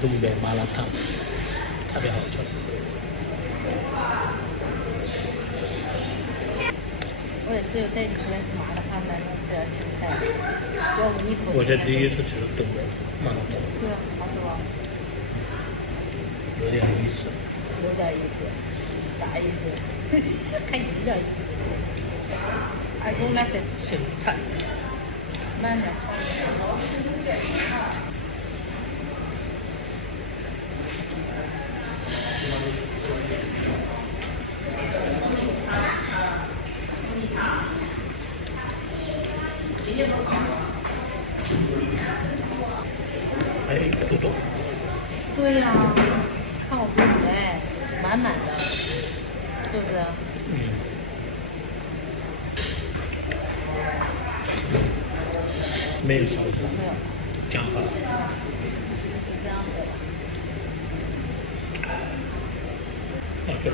东北麻辣烫，特别好吃。我也只有在你这边吃麻辣烫，难道是要青菜？要不一口。我这第一次吃东北麻辣烫，对啊，好吃吧？有点意思。有点意思，啥意思？还有点意思。二公那是心态。慢点。哎，不懂。对呀、看我肚里哎，满满的，对不对？没有烧子，没有，讲好了。是这样的。啊，对。